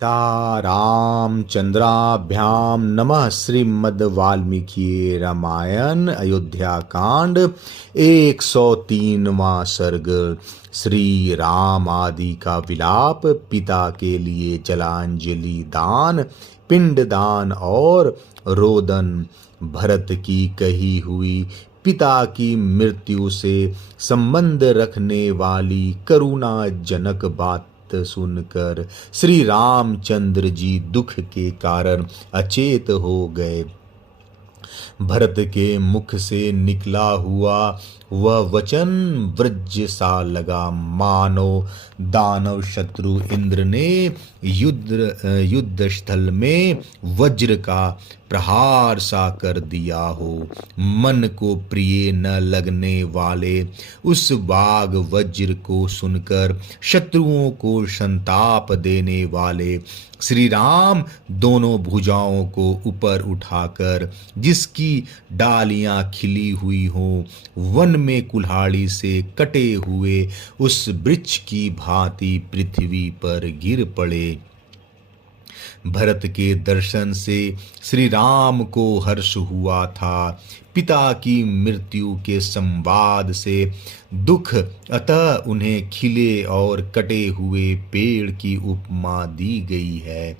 तारामचंद्राभ्याम नमः। श्रीमद् वाल्मीकि रामायण अयोध्या कांड 103वां सर्ग। श्री राम आदि का विलाप, पिता के लिए जलांजलि दान, पिंडदान और रोदन। भरत की कही हुई पिता की मृत्यु से संबंध रखने वाली करुणाजनक बात सुनकर श्री रामचंद्र जी दुख के कारण अचेत हो गए। भरत के मुख से निकला हुआ वह वचन वज्र सा लगा, मानो दानव शत्रु इंद्र ने युद्ध स्थल में वज्र का प्रहार सा कर दिया हो। मन को प्रिय न लगने वाले उस वाग वज्र को सुनकर शत्रुओं को संताप देने वाले श्री राम दोनों भुजाओं को ऊपर उठाकर जिसकी डालियां खिली हुई हों, वन में कुल्हाड़ी से कटे हुए उस वृक्ष की भांति पृथ्वी पर गिर पड़े। भरत के दर्शन से श्री राम को हर्ष हुआ था। पिता की मृत्यु के संवाद से दुख, अतः उन्हें खिले और कटे हुए पेड़ की उपमा दी गई है।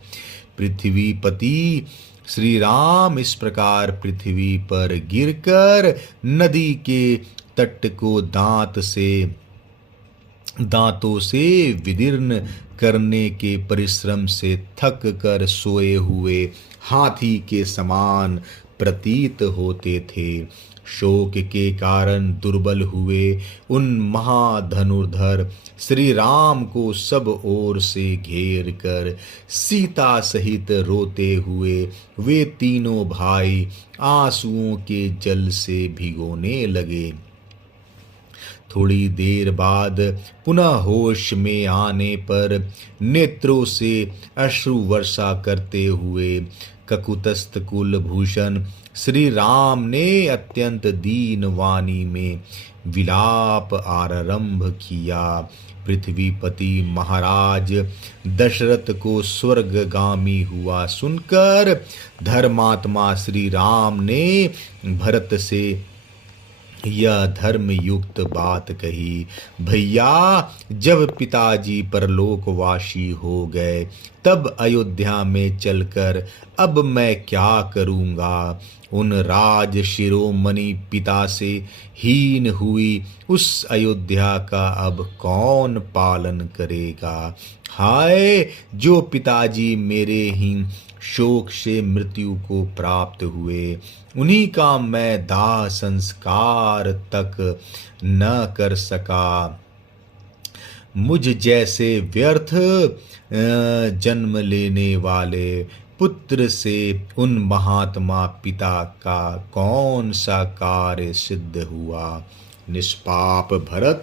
पृथ्वीपति श्री राम इस प्रकार पृथ्वी पर गिरकर नदी के तट को दांतों से विदीर्ण करने के परिश्रम से थक कर सोए हुए हाथी के समान प्रतीत होते थे। शोक के कारण दुर्बल हुए उन महाधनुर्धर श्री राम को सब ओर से घेर कर सीता सहित रोते हुए वे तीनों भाई आंसुओं के जल से भिगोने लगे। थोड़ी देर बाद पुनः होश में आने पर नेत्रों से अश्रु वर्षा करते हुए ककुतस्थ कुलभूषण श्री राम ने अत्यंत दीन वाणी में विलाप आरंभ किया। पृथ्वीपति महाराज दशरथ को स्वर्गगामी हुआ सुनकर धर्मात्मा श्री राम ने भरत से यह धर्म युक्त बात कही, भैया जब पिताजी परलोकवासी हो गए तब अयोध्या में चलकर अब मैं क्या करूँगा। उन राज शिरोमणि पिता से हीन हुई उस अयोध्या का अब कौन पालन करेगा। हाय जो पिताजी मेरे ही शोक से मृत्यु को प्राप्त हुए, उन्हीं का मैं दाह संस्कार तक न कर सका। मुझ जैसे व्यर्थ जन्म लेने वाले पुत्र से उन महात्मा पिता का कौन सा कार्य सिद्ध हुआ। निष्पाप भरत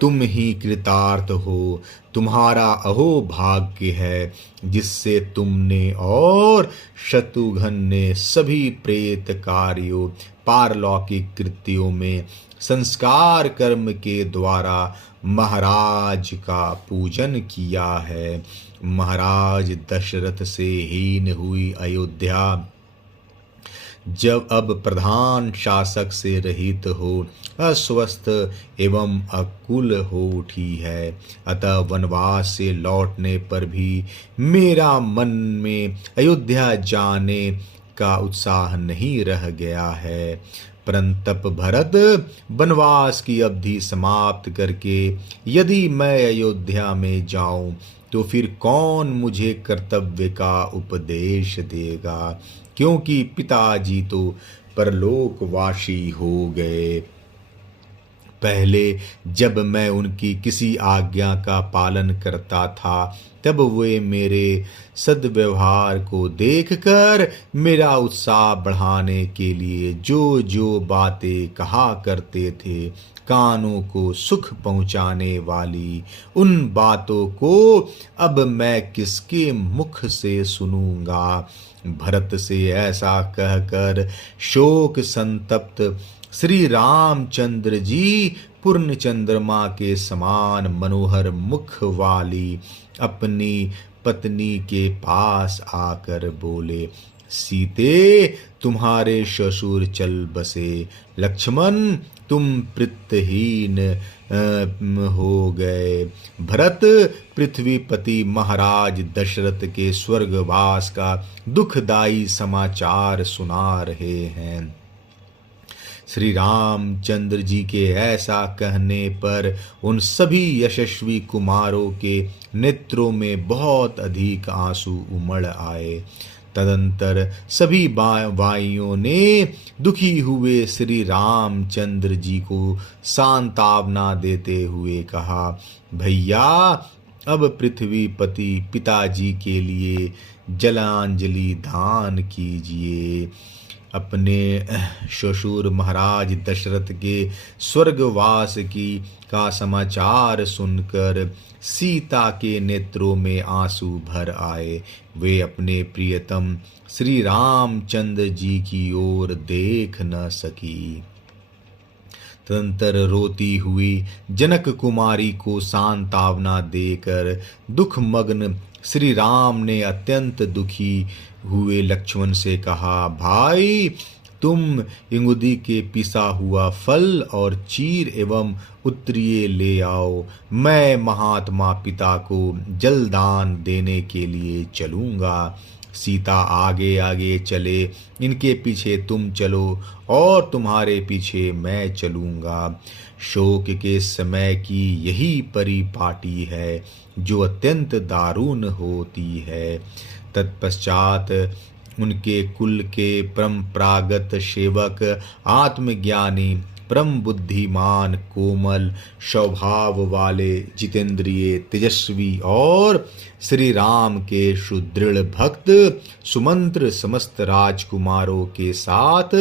तुम ही कृतार्थ हो, तुम्हारा अहो भाग्य है जिससे तुमने और शत्रुघ्न ने सभी प्रेत कार्यों पारलौकिक कृत्यों में संस्कार कर्म के द्वारा महाराज का पूजन किया है। महाराज दशरथ से हीन हुई अयोध्या जब अब प्रधान शासक से रहित हो अस्वस्थ एवं अकुल हो उठी है, अतः वनवास से लौटने पर भी मेरा मन में अयोध्या जाने का उत्साह नहीं रह गया है। परंतप भरत वनवास की अवधि समाप्त करके यदि मैं अयोध्या में जाऊं तो फिर कौन मुझे कर्तव्य का उपदेश देगा, क्योंकि पिताजी तो परलोकवासी हो गए। पहले जब मैं उनकी किसी आज्ञा का पालन करता था तब वे मेरे सद्व्यवहार को देखकर मेरा उत्साह बढ़ाने के लिए जो जो बातें कहा करते थे, कानों को सुख पहुंचाने वाली उन बातों को अब मैं किसके मुख से सुनूंगा। भरत से ऐसा कहकर शोक संतप्त श्री रामचंद्र जी पूर्ण चंद्रमा के समान मनोहर मुख वाली अपनी पत्नी के पास आकर बोले, सीते तुम्हारे ससुर चल बसे, लक्ष्मण तुम पितृहीन हो गए। भरत पृथ्वीपति महाराज दशरथ के स्वर्गवास का दुखदाई समाचार सुना रहे हैं। श्री रामचंद्र जी के ऐसा कहने पर उन सभी यशस्वी कुमारों के नेत्रों में बहुत अधिक आंसू उमड़ आए। तदंतर सभी भाइयों ने दुखी हुए श्री रामचंद्र जी को सांत्वना देते हुए कहा, भैया अब पृथ्वीपति पिताजी के लिए जलांजलि दान कीजिए। अपने ससुर महाराज दशरथ के स्वर्गवास का समाचार सुनकर सीता के नेत्रों में आंसू भर आए। वे अपने प्रियतम श्री रामचंद्र जी की ओर देख न सकी। तदंतर रोती हुई जनक कुमारी को सांत्वना देकर दुखमग्न श्री राम ने अत्यंत दुखी हुए लक्ष्मण से कहा, भाई तुम इंगुदी के पिसा हुआ फल और चीर एवं उत्तरीय ले आओ। मैं महात्मा पिता को जलदान देने के लिए चलूँगा। सीता आगे आगे चले, इनके पीछे तुम चलो और तुम्हारे पीछे मैं चलूँगा। शोक के समय की यही परिपाटी है जो अत्यंत दारुण होती है। तत्पश्चात उनके कुल के परंपरागत सेवक आत्मज्ञानी परम बुद्धिमान कोमल स्वभाव वाले जितेंद्रिय तेजस्वी और श्री राम के सुदृढ़ भक्त सुमंत्र समस्त राजकुमारों के साथ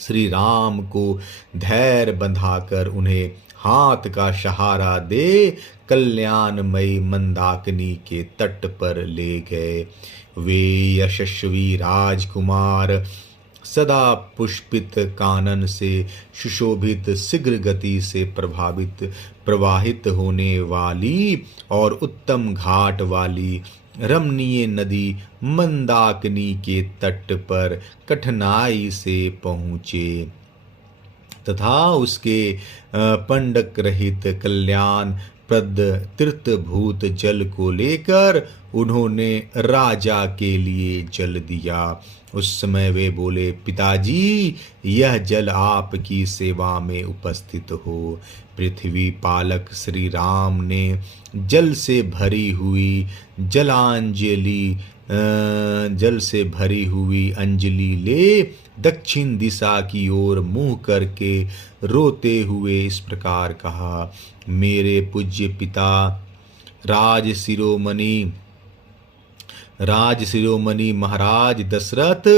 श्री राम को धैर्य बंधाकर उन्हें हाथ का सहारा दे कल्याणमयी मंदाकिनी के तट पर ले गए। वे यशस्वी राजकुमार सदा पुष्पित कानन से सुशोभित शीघ्र गति से प्रवाहित होने वाली और उत्तम घाट वाली रमणीय नदी मंदाकिनी के तट पर कठिनाई से पहुँचे तथा उसके पंडक रहित कल्याण प्रद तीर्थभूत जल को लेकर उन्होंने राजा के लिए जल दिया। उस समय वे बोले, पिताजी यह जल आपकी सेवा में उपस्थित हो। पृथ्वी पालक श्री राम ने जल से भरी हुई अंजलि ले दक्षिण दिशा की ओर मुंह करके रोते हुए इस प्रकार कहा, मेरे पूज्य पिता राज शिरोमणि महाराज दशरथ,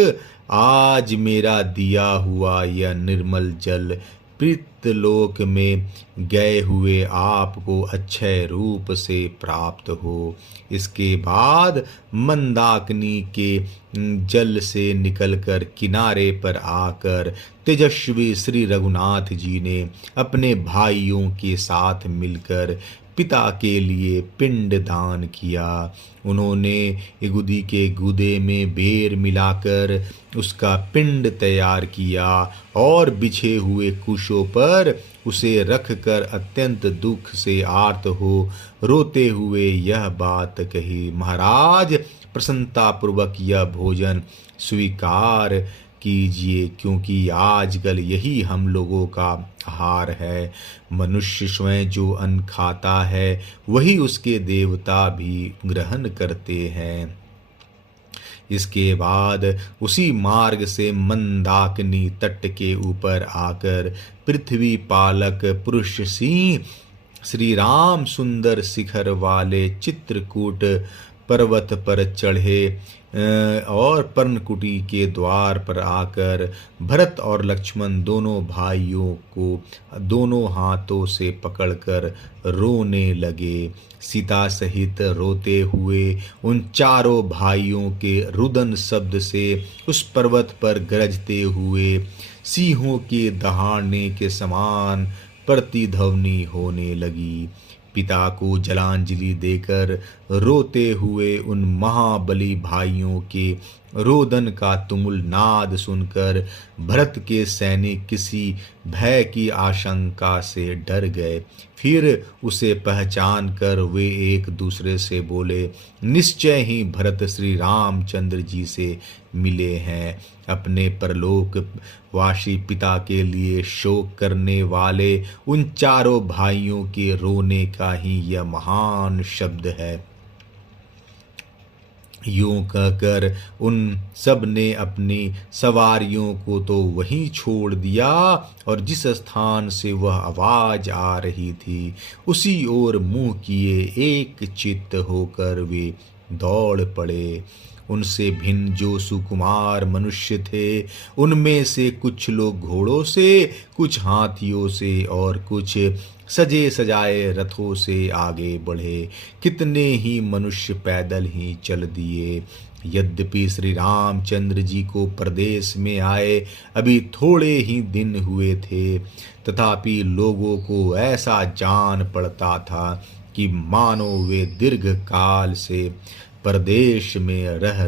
आज मेरा दिया हुआ यह निर्मल जल प्रीतलोक में गए हुए आपको अक्षय रूप से प्राप्त हो। इसके बाद मंदाकिनी के जल से निकलकर किनारे पर आकर तेजस्वी श्री रघुनाथ जी ने अपने भाइयों के साथ मिलकर पिता के लिए पिंड दान किया। उन्होंने इगुदी के गुदे में बेर मिलाकर उसका पिंड तैयार किया और बिछे हुए कुशों पर उसे रखकर अत्यंत दुख से आर्त हो रोते हुए यह बात कही, महाराज प्रसन्नतापूर्वक यह भोजन स्वीकार कीजिए, क्योंकि आजकल यही हम लोगों का आहार है। मनुष्य स्वयं जो अन्न खाता है वही उसके देवता भी ग्रहण करते हैं। इसके बाद उसी मार्ग से मंदाकिनी तट के ऊपर आकर पृथ्वी पालक पुरुष सिंह श्री राम सुंदर शिखर वाले चित्रकूट पर्वत पर चढ़े और पर्णकुटी के द्वार पर आकर भरत और लक्ष्मण दोनों भाइयों को दोनों हाथों से पकड़कर रोने लगे। सीता सहित रोते हुए उन चारों भाइयों के रुदन शब्द से उस पर्वत पर गरजते हुए सिंहों के दहाड़ने के समान प्रतिध्वनि होने लगी। पिता को जलांजलि देकर रोते हुए उन महाबली भाइयों के रोदन का तुमुल नाद सुनकर भरत के सैनिक किसी भय की आशंका से डर गए। फिर उसे पहचान कर वे एक दूसरे से बोले, निश्चय ही भरत श्री रामचंद्र जी से मिले हैं। अपने परलोक वासी पिता के लिए शोक करने वाले उन चारों भाइयों के रोने का ही यह महान शब्द है। यूं कहकर उन सब ने अपनी सवारियों को तो वहीं छोड़ दिया और जिस स्थान से वह आवाज आ रही थी उसी ओर मुंह किए एक चित्त होकर वे दौड़ पड़े। उनसे भिन्न जो सुकुमार मनुष्य थे उनमें से कुछ लोग घोड़ों से, कुछ हाथियों से और कुछ सजे सजाए रथों से आगे बढ़े। कितने ही मनुष्य पैदल ही चल दिए। यद्यपि श्री रामचंद्र जी को प्रदेश में आए अभी थोड़े ही दिन हुए थे, तथापि लोगों को ऐसा जान पड़ता था कि मानो वे दीर्घ काल से प्रदेश में रह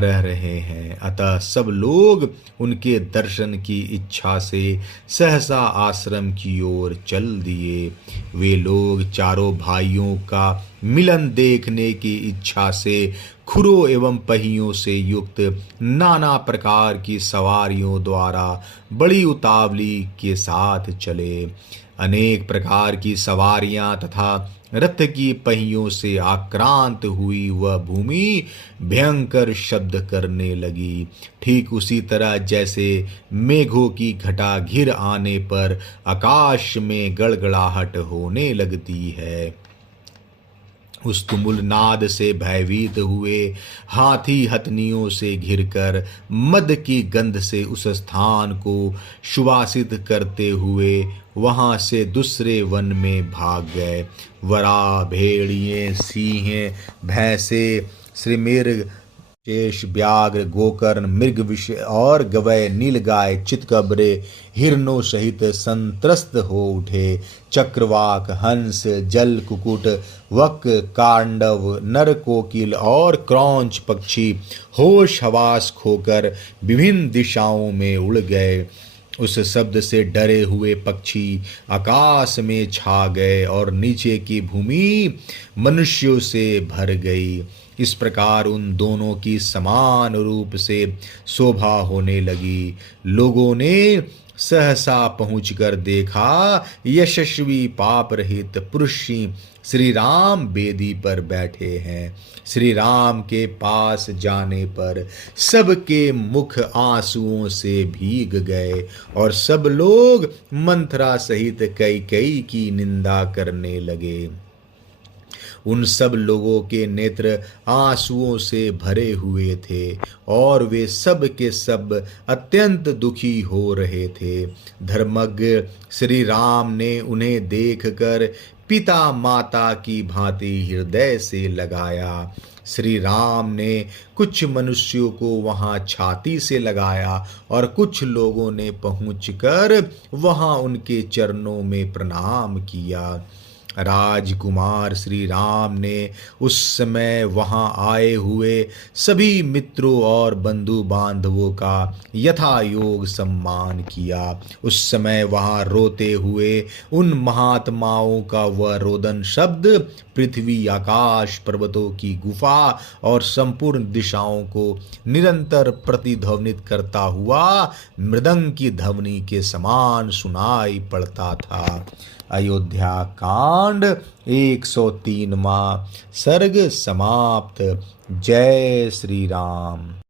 रहे हैं। अतः सब लोग उनके दर्शन की इच्छा से सहसा आश्रम की ओर चल दिए। वे लोग चारों भाइयों का मिलन देखने की इच्छा से खुरों एवं पहियों से युक्त नाना प्रकार की सवारियों द्वारा बड़ी उतावली के साथ चले। अनेक प्रकार की सवारियां तथा रथ की पहियों से आक्रांत हुई वह भूमि भयंकर शब्द करने लगी, ठीक उसी तरह जैसे मेघों की घटा घिर आने पर आकाश में गड़गड़ाहट होने लगती है। उस तुमुल नाद से भयभीत हुए हाथी हथनियों से घिरकर मद की गंध से उस स्थान को सुवासित करते हुए वहां से दूसरे वन में भाग गए। वरा, भेड़िए, सिंह, भैंसे, श्रीमृग, शेष, व्याघ्र, गोकर्ण, मृग विष और गवय, नीलगाय, चितकबरे हिरणों सहित संत्रस्त हो उठे। चक्रवाक, हंस, जल कुकुट, वक, कांडव, नर कोकिल और क्रौंच पक्षी होश हवास खोकर विभिन्न दिशाओं में उड़ गए। उस शब्द से डरे हुए पक्षी आकाश में छा गए और नीचे की भूमि मनुष्यों से भर गई। इस प्रकार उन दोनों की समान रूप से शोभा होने लगी। लोगों ने सहसा पहुंचकर देखा, यशस्वी पाप रहित पुरुष श्री राम बेदी पर बैठे हैं। श्री राम के पास जाने पर सबके मुख आंसुओं से भीग गए और सब लोग मंथरा सहित कैकेयी की निंदा करने लगे। उन सब लोगों के नेत्र आंसुओं से भरे हुए थे और वे सब के सब अत्यंत दुखी हो रहे थे। धर्मज्ञ श्री राम ने उन्हें देखकर पिता माता की भांति हृदय से लगाया। श्री राम ने कुछ मनुष्यों को वहां छाती से लगाया और कुछ लोगों ने पहुंचकर वहां उनके चरणों में प्रणाम किया। राजकुमार श्री राम ने उस समय वहां आए हुए सभी मित्रों और बंधु बांधवों का यथा योग सम्मान किया। उस समय वहां रोते हुए उन महात्माओं का वह रोदन शब्द पृथ्वी, आकाश, पर्वतों की गुफा और संपूर्ण दिशाओं को निरंतर प्रतिध्वनित करता हुआ मृदंग की ध्वनि के समान सुनाई पड़ता था। अयोध्या कांड 103वां सर्ग समाप्त। जय श्री राम।